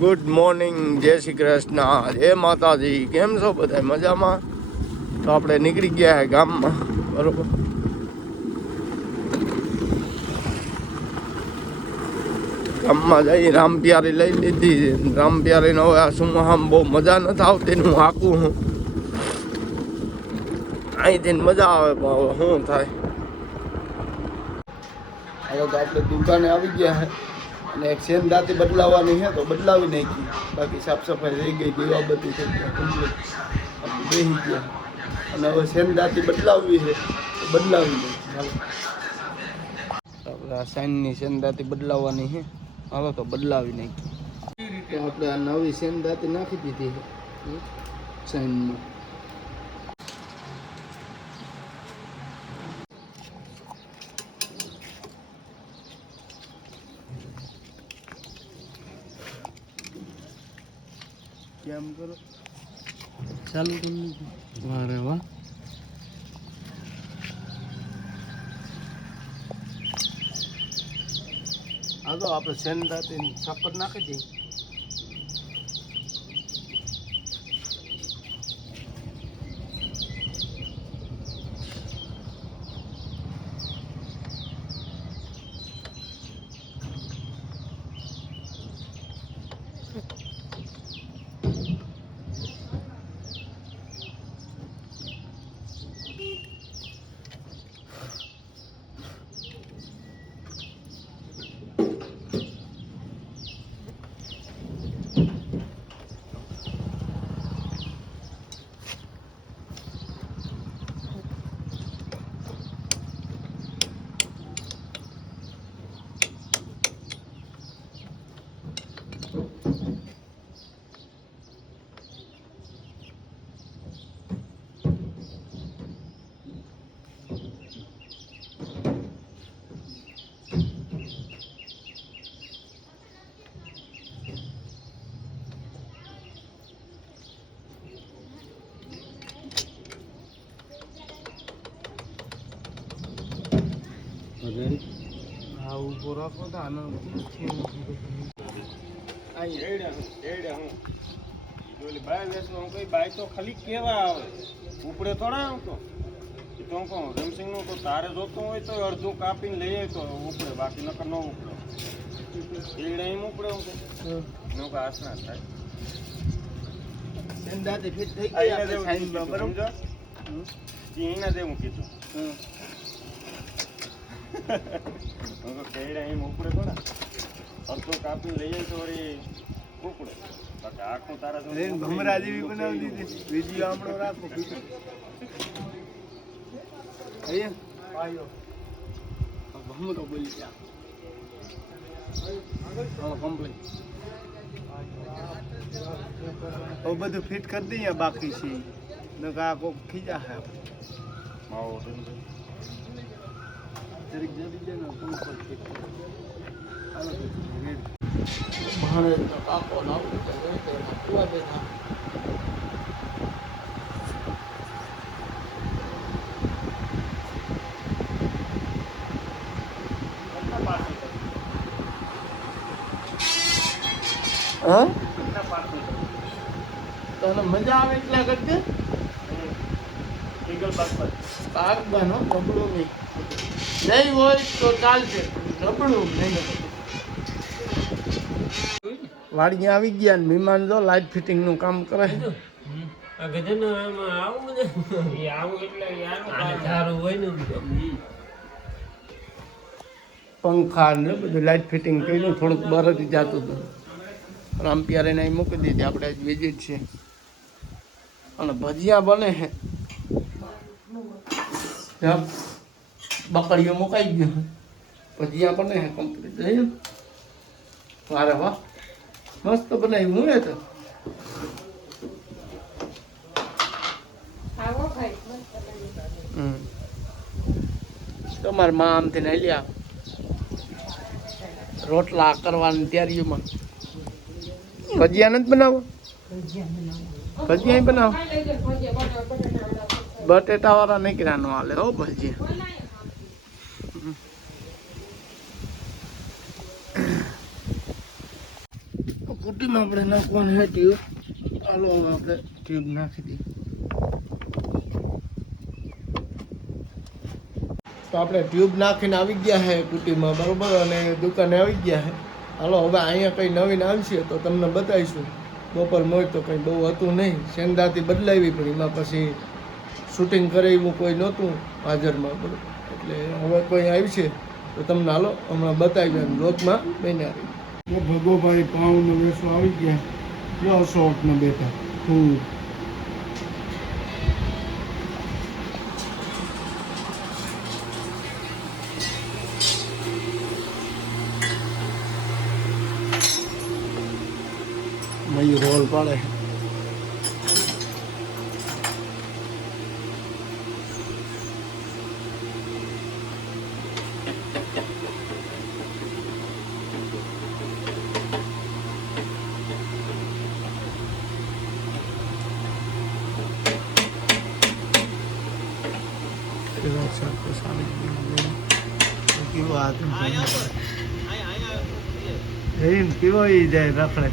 Good morning, જય શ્રી કૃષ્ણ, જય માતાજી. કેમ છો બધા? મજામાં? તો આપણે નીકળી ગયા ગામમાં, બરોબર. ગામમાં જઈ રામપ્યારી લઈ લીધી. રામપ્યારીનો હવે આ સુમાહામ બહુ મજા નથી આવતી. હું હાકું હું અહીંથી મજા આવે, પણ હવે શું થાય. હવે તો આપણે દુકાને આવી ગયા છે અને એક સેન દાંતી બદલાવવાની છે તો બદલાવી નાખી. બાકી સાફ સફાઈ રહી ગઈ, દીવા બધી થઈ ગયા, કમ્પ્લીટ આપણે બેસી ગયા. અને હવે સેન દાંતી બદલાવવી છે તો બદલાવી નાખી. હાલો આપણે આ સાઈનની સેન દાંતી બદલાવવાની છે. હાલો તો બદલાવી નાખી. તો આપણે આ નવી સેન દાંતી નાખી દીધી છે સાઈનમાં. કેમ કરો ચાલુ કરી વારે વાહ. હા તો આપણે સેન દાંતી છાપર નાખી દઈએ. હા ઉભો રાખો તો આનો બાઈક તો ખાલી કેવા આવે ઉપડે થોડા આવતો તો કહું રેમસિંગ નું તો તારે જોતું હોય તો અડધું કાપીને લઈએ તો ઉપડે, બાકી નકર ન ઉપડે. એડા એમ ઉપડે હું નો કે આસના થાય. દાદી ફિટ થઈ ગઈ બરોબર. એના જેવું કીધું કેડા એમ ઉપડે થોડા, અડધું કાપીને લઈએ તો ઉપડે. બાકી આખું તારા ભમરા જેવી બનાવી દીધી. વિડીયો આપણો રાખો ભમરો બોલી ગયા કમ્પ્લીટ. હવે બધું ફિટ કરી દઈએ, બાકી છે નકા કોક ખીજા હે તને મજા આવે એટલા કરજે. પાક બનો નબળું નહીં હોય તો ચાલશે, નબળું નહીં. વાડી આવી ગયા ને મહેમાન જો લાઇટ ફિટિંગ નું કામ કરે. પંખા ને બધું લાઇટ ફિટિંગ કર્યું. થોડુંક બહારથી જતું હતું. રામપ્યારે ને મૂકી દીધી. આપણે આજ વિઝિટ છે અને ભજીયા બને છે. બકડીઓ મુકાઈ ગયો, ભજીયા બને છે કમ્પ્લીટ. લઈ વારે વાહ મસ્ત બનાવ્યું. હું તો તમારે માં આમથી ને લ્યા રોટલા કરવાની તૈયારીઓમાં. ભજીયા નથી બનાવો? ભજીયા બનાવો. બટેટા વાળા નીકળ્યા નો હાલે હો ભજીયા. ગુડ કુટીમાં આપણે નાખવાનું છે ટ્યુબ. હાલો હવે આપણે ટ્યુબ નાખી દઈએ. તો આપણે ટ્યુબ નાખીને આવી ગયા છે કુટીમાં, બરોબર, અને દુકાને આવી ગયા છે. હાલો હવે અહીંયા કંઈ નવીન આવશે તો તમને બતાવીશું. બપોર મોય તો કંઈ બહુ હતું નહીં, સેંધાથી બદલાવી પડી, એમાં પછી શૂટિંગ કરાવ્યું કોઈ નહોતું હાજરમાં, બરાબર. એટલે હવે કોઈ આવશે તો તમને હાલો હમણાં બતાવી બ્લોગમાં બન્યા રહી. ભગોભાઈ પાઉનો વેસો આવી ગયા, જો શોર્ટમાં બેઠા ખૂબ. મયુર રોલ પાડે. કેવો ઈ જાય રખડે.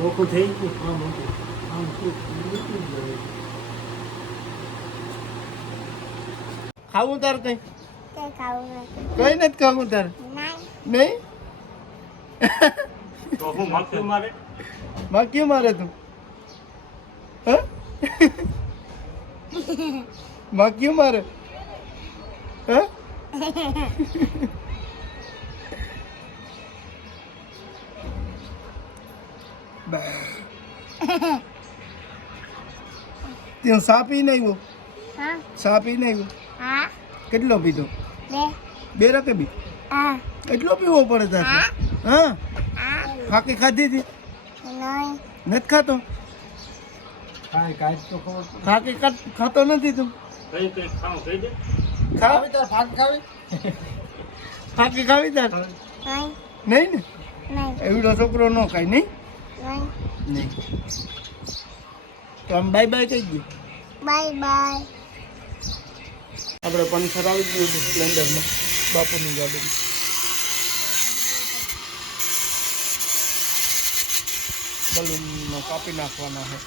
રોકું થઈ ગયું. ખાવું તાર કઈ? કઈ નથી ખાવું તાર? નહીં. માખ્યું મારે તું? માખ્યું મારે? ત્યાં સા પી નહીં આવ્યો? સા પી નહીં આવ્યો? કેટલો પીધો? બે રકે બી? એટલો પીવો પડે તારે? હા, ફાકી ખાધી હતી? નથી ખાતો? ફાકી ખાતો નથી તું? ફાકી ખાવી તાર? નહીં ને? એવડો છોકરો ન ખાય? નહીં નહીં. તો આમ બાય બાય કહી ગયું. Bye bye. આપણે પંચર આવી ગયું હતું સ્પ્લેન્ડરમાં, બાપુની ગાડીમાં. બલૂન કાપી નાખવાના છે,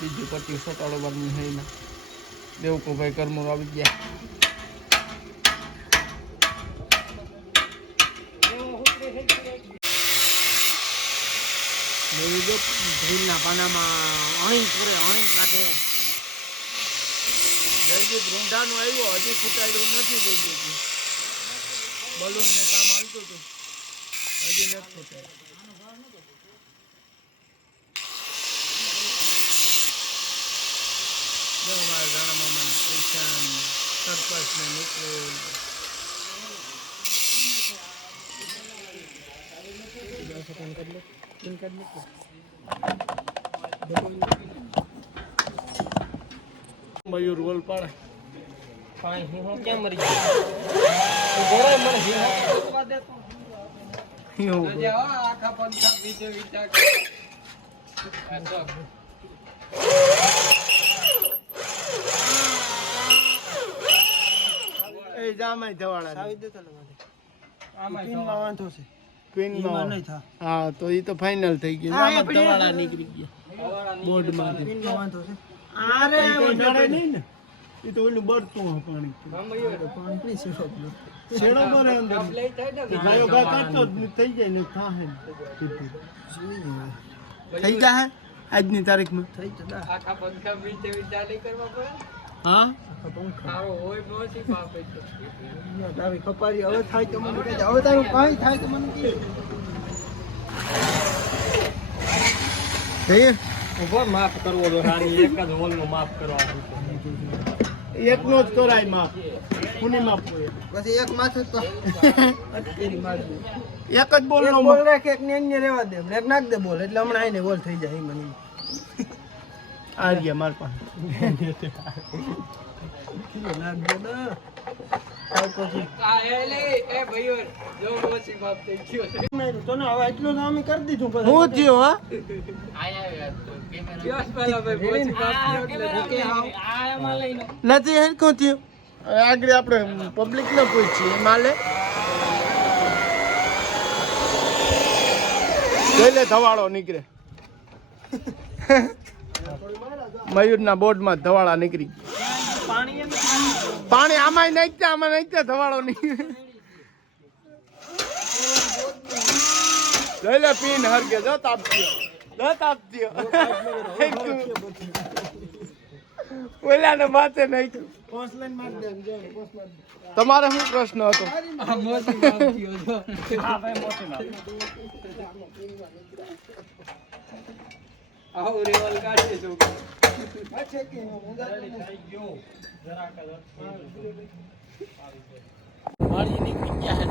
બીજી પટ્ટી સોટાડવાની છે એના. દેવકુભાઈ કરમોર આવી ગયા. ડ્રીલના પાનામાં અણીંગ પૂરે અણીંગ કાઢે. જયદીપ રૂંઢાનું આવ્યો, હજી ફૂટાડ્યું નથી. જયદીપ બલૂનનું કામ હાલતું હતું, હજી નથી ફૂટાડ્યું. અમારા રાણા મામા પૈસા સરપંચ ને નીકળ્યું. મયુર રોલ પાડે. હું કેમ મરી ગયો? આખા પંથક બીજો વિચાર એ જામાય ધવાળા આવી દેતો ને આમાં વાંધો છે. પિનમાં નહીં થા હા તો એ તો ફાઇનલ થઈ ગયું હા, આમાં આપણે ધવાળા નીકળી ગયા બોર્ડમાંથી પિનમાં વાંધો છે આરે નડે નહીં ને એ તો ઓલું બળતું હોય પાણી પાણી સિરોપ શેડો મરે અંદર ગાયો ગા કાઢતો જ નહીં, થઈ જાય ને થાહે ને. થઈ જાય આજની તારીખમાં થઈ જતા હા તારી કપારી હવે થાય તો મને કહેજે હવે તારું કાંઈ થાય તો મને કહે જઈએ માફ કરવો તો રાણી એક જ હોલનું માફ કરવાનું એકનો જ કરાય માપ કોની માપ હોય? પછી એક માથે તો અટકેરી મારવી એક જ બોલ એક બોલ રાખ એક ને અન્ય રહેવા દે બ્રેક નાખ દે બોલ એટલે હમણાં આઈને બોલ થઈ જાય મને આ ગયા માર પાસે નાખ દે ને કાલ પછી તને હવે એટલું તો અમે કરી દીધું પછી હું થયું હા નથી હરખું થયું આગળ આપણે પબ્લિક ને પૂછીએ માલે જોઈ લે ધવાળો નીકળે મયુરના બોર્ડમાં ધવાળા નીકળી પાણી આમાં નાખતા આમાં નાખતા ધવાળો નીકળે જોઈ લે પીન હરકે જો તાપતીઓ જો તાપતીઓ ઓલાને માથે નાખ્યું તમારે શું પ્રશ્ન હતો વાળી નીકળી ગયા હે